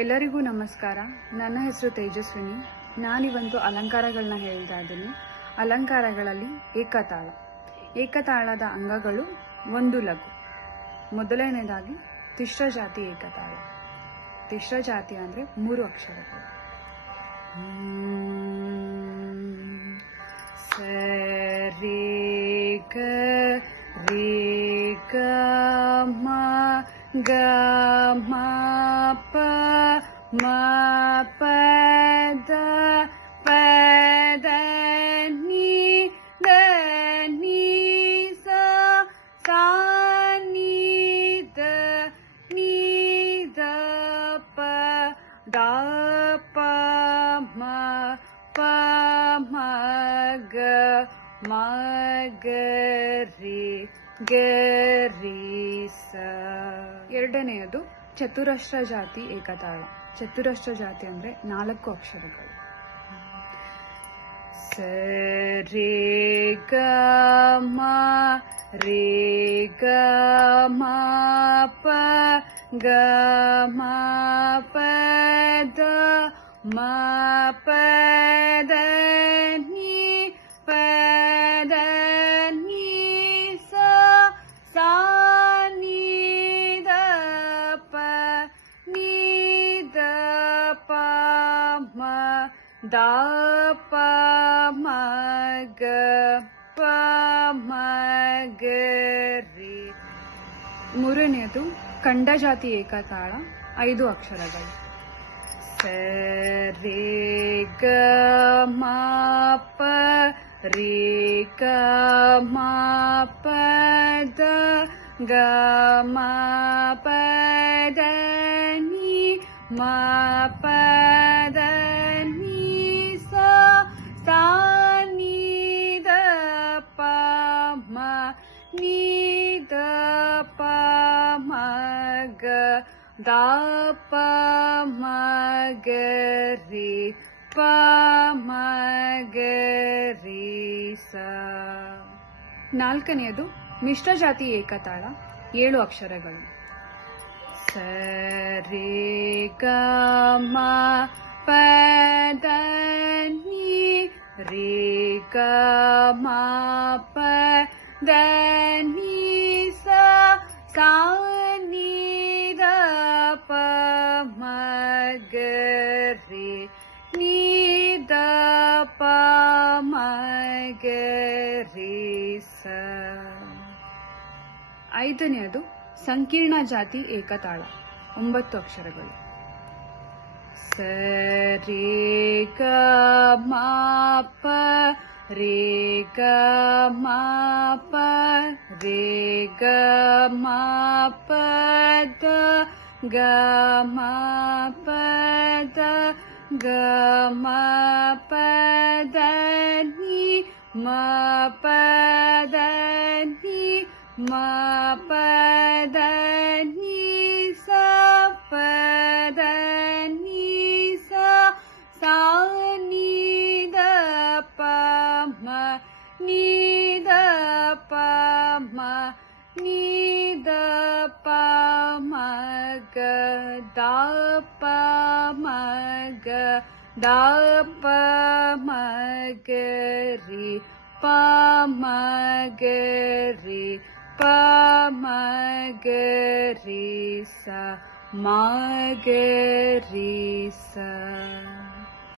ಎಲ್ಲರಿಗೂ ನಮಸ್ಕಾರ. ನನ್ನ ಹೆಸರು ತೇಜಸ್ವಿನಿ. ನಾನಿವಂತೂ ಅಲಂಕಾರಗಳನ್ನ ಹೇಳ್ತಾ ಇದ್ದೀನಿ. ಅಲಂಕಾರಗಳಲ್ಲಿ ಏಕತಾಳ. ಏಕತಾಳದ ಅಂಗಗಳು ಒಂದು ಲಘು. ಮೊದಲನೇದಾಗಿ ತಿಸ್ರ ಜಾತಿ ಏಕತಾಳ. ತಿಸ್ರ ಜಾತಿ ಅಂದರೆ 3 ಅಕ್ಷರಗಳು. ಸ ರೇ ಗ ರೇ ಗ ಮ ಗ ಮ ಪ ಮ ಪ ದ ಪ ದ ನೀ ದ ನೀ ಸ ಸಾ ನೀ ದ ನೀ ದ ಪ ದ ಪ ಮ ಪ ಮ ಗ ಮ ಗ ರಿ ಗ ರಿ ಸ. ಎರಡನೆಯದು ಚತುರಸ್ರ ಜಾತಿ ಏಕತಾಳ. ಚತುರಸ್ರ ಜಾತಿ ಅಂದ್ರೆ 4 ಅಕ್ಷರಗಳು. ಸ ರೇ ಗ ಮ ರೇ ಗ ಮ ಪ ಗ ಮ ಪ ದ ಮ ಪ ದ ನೀ ಪ ದ ನೀ ಸ ಸಾ ನೀ ದ ಪ ನೀ ದ ಪ ಮ ದ ಪ ಮ ಗ ಪ ಮ ಗ ರಿ. ಮೂರನೆಯದು ಖಂಡ ಜಾತಿ ಏಕತಾಳ 5 ಅಕ್ಷರಗಳು. ಸ ರೇ ಗ ಮ ಪ ರೇ ಗ ಮ ಪ ದ ಗ ಮ ಪ ದ ನೀ ಮ ಪ ದ ನೀ ಸ ಸಾ ನೀ ದ ಪ ಮ ನೀ ದ ಪ ಮ ಗ ದ ಪ ಮ ಗ ರಿ ಪ ಮ ಗ ರಿ ಸ. ನಾಲ್ಕನೆಯದು ಮಿಶ್ರ ಜಾತಿ ಏಕತಾಳ 7 ಅಕ್ಷರಗಳು. ಸ ರೇ ಗ ಮ ಪ ದ ನೀ ರೇ ಗ ಮ ಪ ದ ನೀ ಸ ಸಾ ನೀ ದ ಪ ಮ ಗ ರಿ ನೀ ದ ಪ ಮ ಗ ರಿ ಸ. ಐದನೆಯದು ಸಂಕೀರ್ಣ ಜಾತಿ ಏಕತಾಳ 9 ಅಕ್ಷರಗಳು. ಸ ರೇ ಗ ಮ ಪ ರೇ ಗ ಮ ಪ ರೇ ಗ ಮ ಪ ದ ಗ ಮ ಪ ದ ಗ ಮ ಪ ದ ನೀ ಮ ಪ ದ ನೀ ಮ ಪ ದ ನೀ ಸ ಪ ದ ನೀ ಸ ಸಾ ನೀ ದ ಪ ಮ ನೀ ದ ಪ ಮ ನೀ ದ ಪ ಮ ಗ ದ ಪ ಮ ಗ ದ ಪ ಮ ಗ ರಿ ಪ ಮ ಗ ರಿ ಪ ಮ ಗ ರಿ ಸ ಮ ಗ ರಿ ಸ.